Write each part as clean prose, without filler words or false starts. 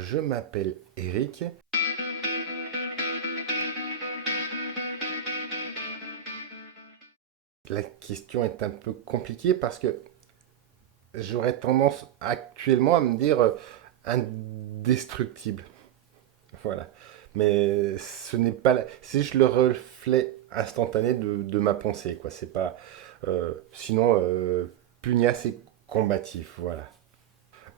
je m'appelle Eric. La question est un peu compliquée parce que j'aurais tendance actuellement à me dire indestructible. Voilà. Mais ce n'est pas c'est juste le reflet instantané de ma pensée, quoi. C'est pas sinon pugnace et combatif, voilà.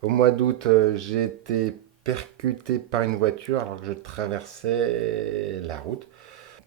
Au mois d'août, j'ai été percuté par une voiture alors que je traversais la route.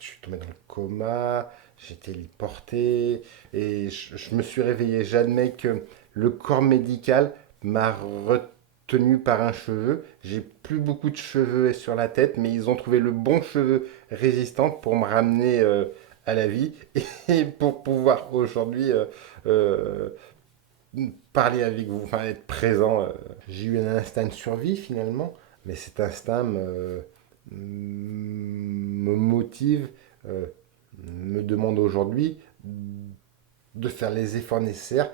Je suis tombé dans le coma, j'ai été porté et je me suis réveillé. J'admets que le corps médical m'a retenu par un cheveu. J'ai plus beaucoup de cheveux sur la tête, mais ils ont trouvé le bon cheveu résistant pour me ramener à la vie et pour pouvoir aujourd'hui euh, parler avec vous, enfin être présent. J'ai eu un instinct de survie finalement, mais cet instinct me motive, euh, me demande aujourd'hui de faire les efforts nécessaires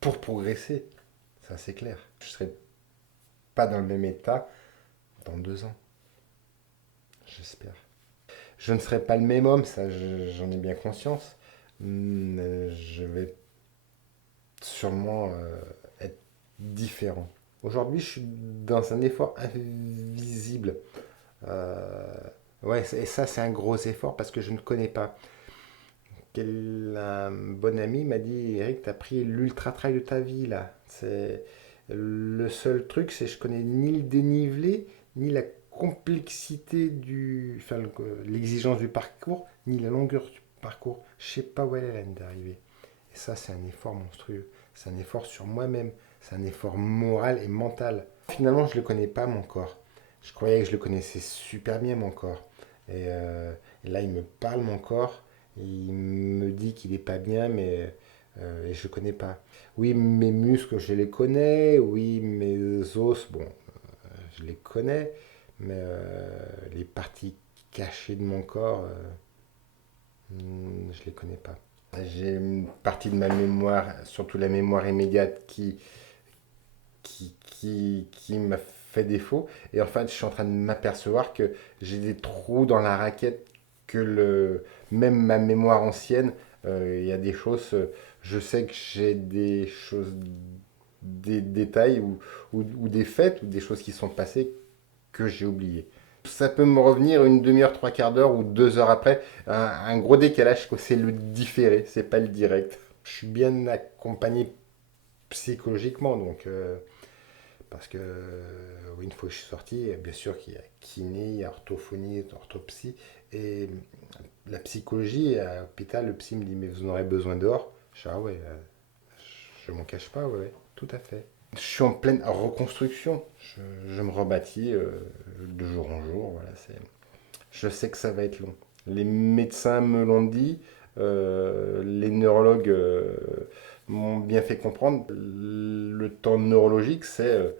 pour progresser. Ça c'est clair. Je ne serai pas dans le même état dans 2 ans, j'espère. Je ne serai pas le même homme, ça j'en ai bien conscience. Je vais sûrement être différent. Aujourd'hui, je suis dans un effort invisible. Euh, ouais, et ça, c'est un gros effort parce que je ne connais pas. Un bon ami m'a dit, Eric, tu as pris l'ultra trail de ta vie là. C'est le seul truc, c'est que je connais ni le dénivelé, ni la complexité enfin, l'exigence du parcours, ni la longueur du parcours. Je sais pas où elle est la ligne d'arrivée. Et ça, c'est un effort monstrueux. C'est un effort sur moi-même. C'est un effort moral et mental. Finalement, je ne le connais pas, mon corps. Je croyais que je le connaissais super bien, mon corps. Et là, il me parle, mon corps. Il me dit qu'il n'est pas bien, mais et je ne connais pas. Oui, mes muscles, je les connais. Oui, mes os, bon, je les connais. Mais les parties cachées de mon corps, je les connais pas. J'ai une partie de ma mémoire, surtout la mémoire immédiate, qui m'a fait défaut. Et en fait, je suis en train de m'apercevoir que j'ai des trous dans la raquette, que même ma mémoire ancienne, il y a des choses, je sais que j'ai des choses, des détails ou des faits ou des choses qui sont passées que j'ai oubliées. Ça peut me revenir une demi-heure, trois quarts d'heure ou 2 heures après. Un gros décalage, c'est le différé, c'est pas le direct. Je suis bien accompagné psychologiquement, donc parce que oui, une fois que je suis sorti, bien sûr qu'il y a kiné, il y a orthophonie, orthopsie, et la psychologie à l'hôpital, le psy me dit mais vous en aurez besoin dehors. Je dis ah ouais, je m'en cache pas, ouais, ouais, tout à fait. Je suis en pleine reconstruction. Je me rebâtis de jour en jour. Voilà, je sais que ça va être long. Les médecins me l'ont dit, les neurologues m'ont bien fait comprendre. Le temps neurologique, c'est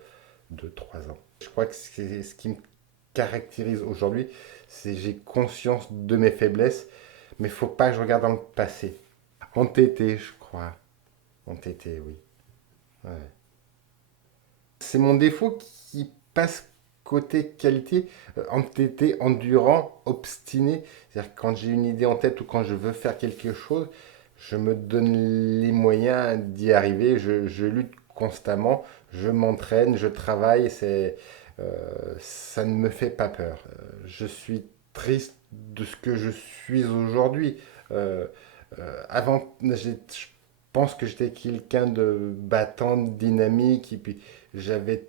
2, 3 ans. Je crois que c'est ce qui me caractérise aujourd'hui, c'est j'ai conscience de mes faiblesses, mais il faut pas que je regarde dans le passé. Entêté, je crois. Entêté, oui. Ouais. C'est mon défaut qui passe côté qualité, entêté, endurant, obstiné. C'est-à-dire que quand j'ai une idée en tête ou quand je veux faire quelque chose, je me donne les moyens d'y arriver. Je lutte constamment, je m'entraîne, je travaille. Ça ne me fait pas peur. Je suis triste de ce que je suis aujourd'hui. Euh, Avant, je pense que j'étais quelqu'un de battant, de dynamique, et puis j'avais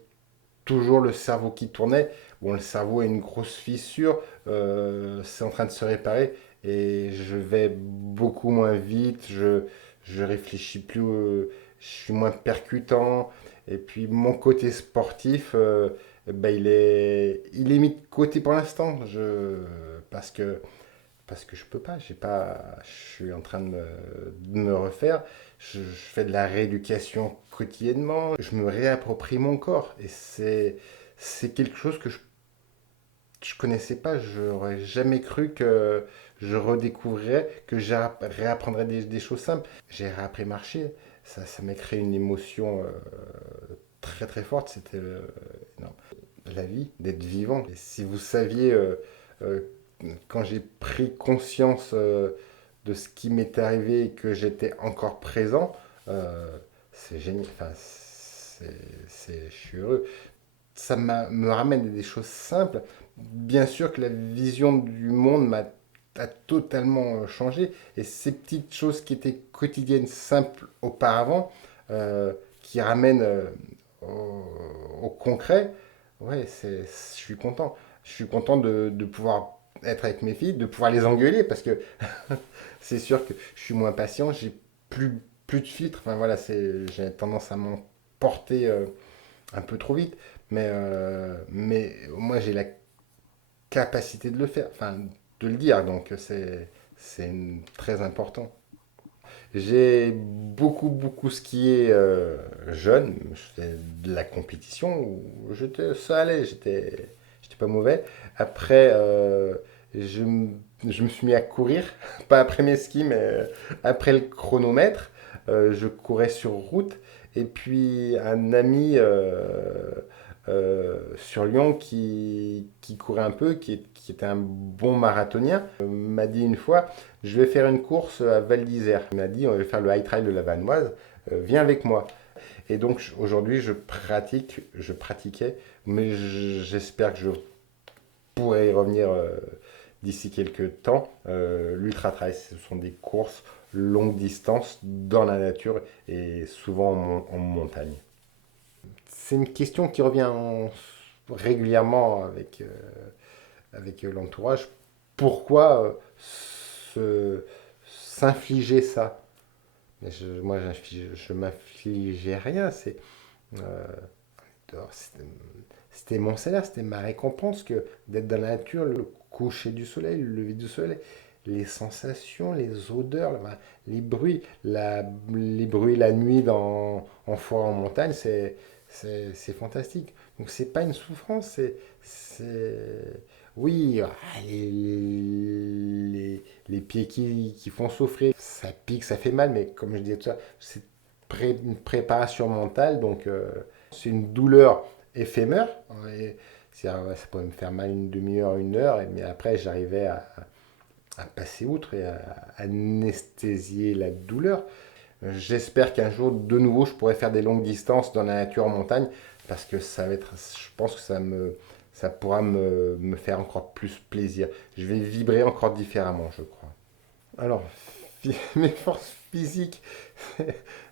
toujours le cerveau qui tournait. Bon, le cerveau a une grosse fissure, c'est en train de se réparer et je vais beaucoup moins vite, je réfléchis plus, je suis moins percutant. Et puis mon côté sportif, ben, il est mis de côté pour l'instant, parce que je peux pas, je suis en train de me refaire. Je fais de la rééducation quotidiennement. Je me réapproprie mon corps et c'est quelque chose que je connaissais pas. J'aurais jamais cru que je redécouvrirais, que je réapprendrais des choses simples. J'ai réappris à marcher. Ça m'a créé une émotion très très forte. C'était énorme. la vie, d'être vivant. Et si vous saviez, euh, quand j'ai pris conscience de ce qui m'est arrivé et que j'étais encore présent, euh, c'est génial. Enfin, je suis heureux. Me ramène des choses simples. Bien sûr que la vision du monde a totalement changé. Et ces petites choses qui étaient quotidiennes, simples auparavant, qui ramènent au, au concret, ouais, je suis content. Je suis content de pouvoir être avec mes filles, de pouvoir les engueuler, parce que c'est sûr que je suis moins patient, j'ai plus de filtres. Enfin voilà, j'ai tendance à m'emporter un peu trop vite. Mais moi, j'ai la capacité de le faire, enfin, de le dire, donc c'est très important. J'ai beaucoup skié jeune. Je faisais de la compétition où ça allait, j'étais pas mauvais. Après, je, m- je me suis mis à courir, pas après mes skis, mais après le chronomètre. Je courais sur route. Et puis un ami sur Lyon qui courait un peu, qui était un bon marathonien, m'a dit une fois, je vais faire une course à Val d'Isère. Il m'a dit, on va faire le high trail de la Vanoise, viens avec moi. Et donc aujourd'hui, je pratiquais, mais j'espère que je pourrai y revenir d'ici quelques temps. L'ultra trail, ce sont des courses longue distance dans la nature et souvent en montagne. C'est une question qui revient régulièrement avec l'entourage. Pourquoi s'infliger ça? Mais moi, je m'infligeais rien. Euh, c'était mon salaire, c'était ma récompense que d'être dans la nature, le coucher du soleil, le lever du soleil, les sensations, les odeurs, les bruits, les bruits la nuit en forêt, en montagne, c'est fantastique. Donc c'est pas une souffrance, oui, les pieds qui font souffrir, ça pique, ça fait mal, mais comme je disais tout ça, c'est une préparation mentale, donc c'est une douleur éphémère. Et ça pouvait me faire mal une demi-heure, une heure, mais après j'arrivais à passer outre et à anesthésier la douleur. J'espère qu'un jour, de nouveau, je pourrai faire des longues distances dans la nature en montagne, parce que je pense que ça pourra me faire encore plus plaisir. Je vais vibrer encore différemment, je crois. Alors, mes forces physiques,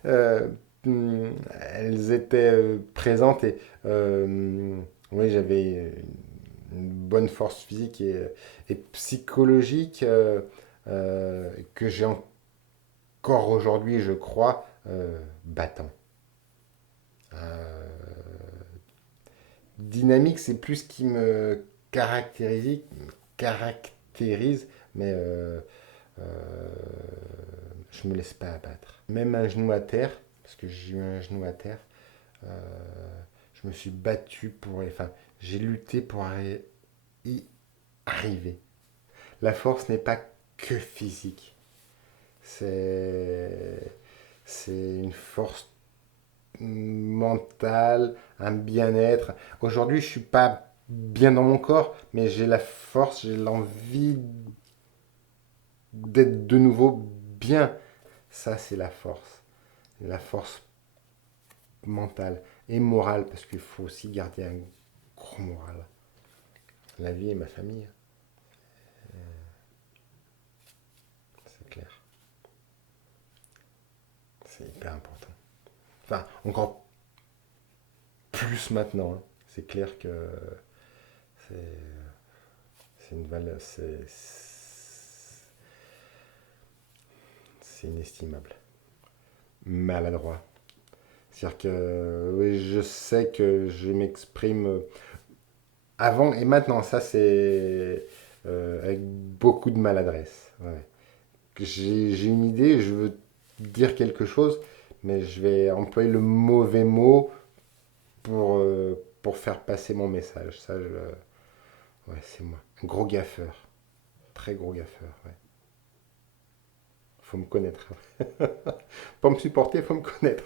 euh, elles étaient présentes et oui, j'avais une bonne force physique et psychologique que j'ai encore aujourd'hui, je crois, battant. Dynamique, c'est plus ce qui caractérise, mais euh, je me laisse pas abattre. Même un genou à terre, parce que j'ai eu un genou à terre, je me suis battu enfin, j'ai lutté pour y arriver. La force n'est pas que physique, c'est une force mentale, un bien-être. Aujourd'hui, je suis pas bien dans mon corps, mais j'ai la force, j'ai l'envie d'être de nouveau bien. Ça, c'est la force mentale et morale, parce qu'il faut aussi garder un gros moral. La vie et ma famille, c'est clair. C'est hyper important. Enfin, encore plus maintenant, hein. C'est clair que c'est c'est une valeur, c'est inestimable. Maladroit. C'est-à-dire que oui, je sais que je m'exprime avant et maintenant. Ça, c'est avec beaucoup de maladresse. Ouais. J'ai une idée, je veux dire quelque chose, mais je vais employer le mauvais mot pour faire passer mon message. Ouais, c'est moi. Un gros gaffeur. Très gros gaffeur, ouais. Faut me connaître. Pour me supporter, faut me connaître.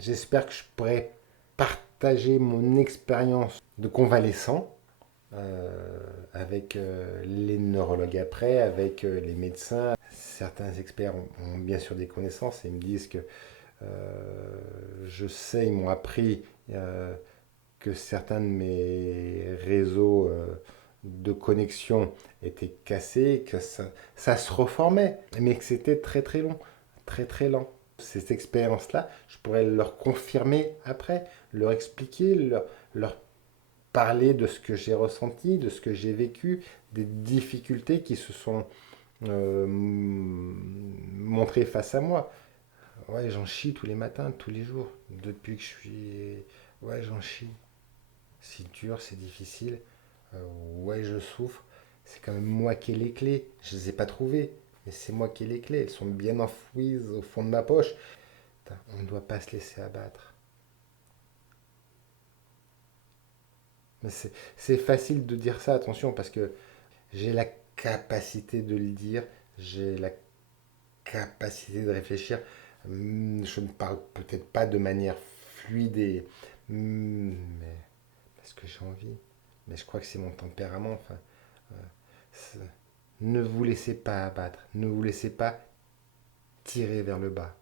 J'espère que je pourrai partager partager mon expérience de convalescent avec les neurologues après, avec les médecins. Certains experts ont bien sûr des connaissances et me disent que je sais, ils m'ont appris que certains de mes réseaux de connexion étaient cassés, que ça se reformait, mais que c'était très très long, très très lent. Ces expériences-là, je pourrais leur confirmer après, leur expliquer, leur parler de ce que j'ai ressenti, de ce que j'ai vécu, des difficultés qui se sont montrées face à moi. Ouais, j'en chie tous les matins, tous les jours, depuis que je suis... Ouais, j'en chie. C'est dur, c'est difficile. Ouais, je souffre. C'est quand même moi qui ai les clés. Je ne les ai pas trouvées, mais c'est moi qui ai les clés. Elles sont bien enfouies au fond de ma poche. Putain, on ne doit pas se laisser abattre. Mais c'est facile de dire ça, attention, parce que j'ai la capacité de le dire, j'ai la capacité de réfléchir. Je ne parle peut-être pas de manière fluide mais parce que j'ai envie. Mais je crois que c'est mon tempérament. Enfin, ne vous laissez pas abattre, ne vous laissez pas tirer vers le bas.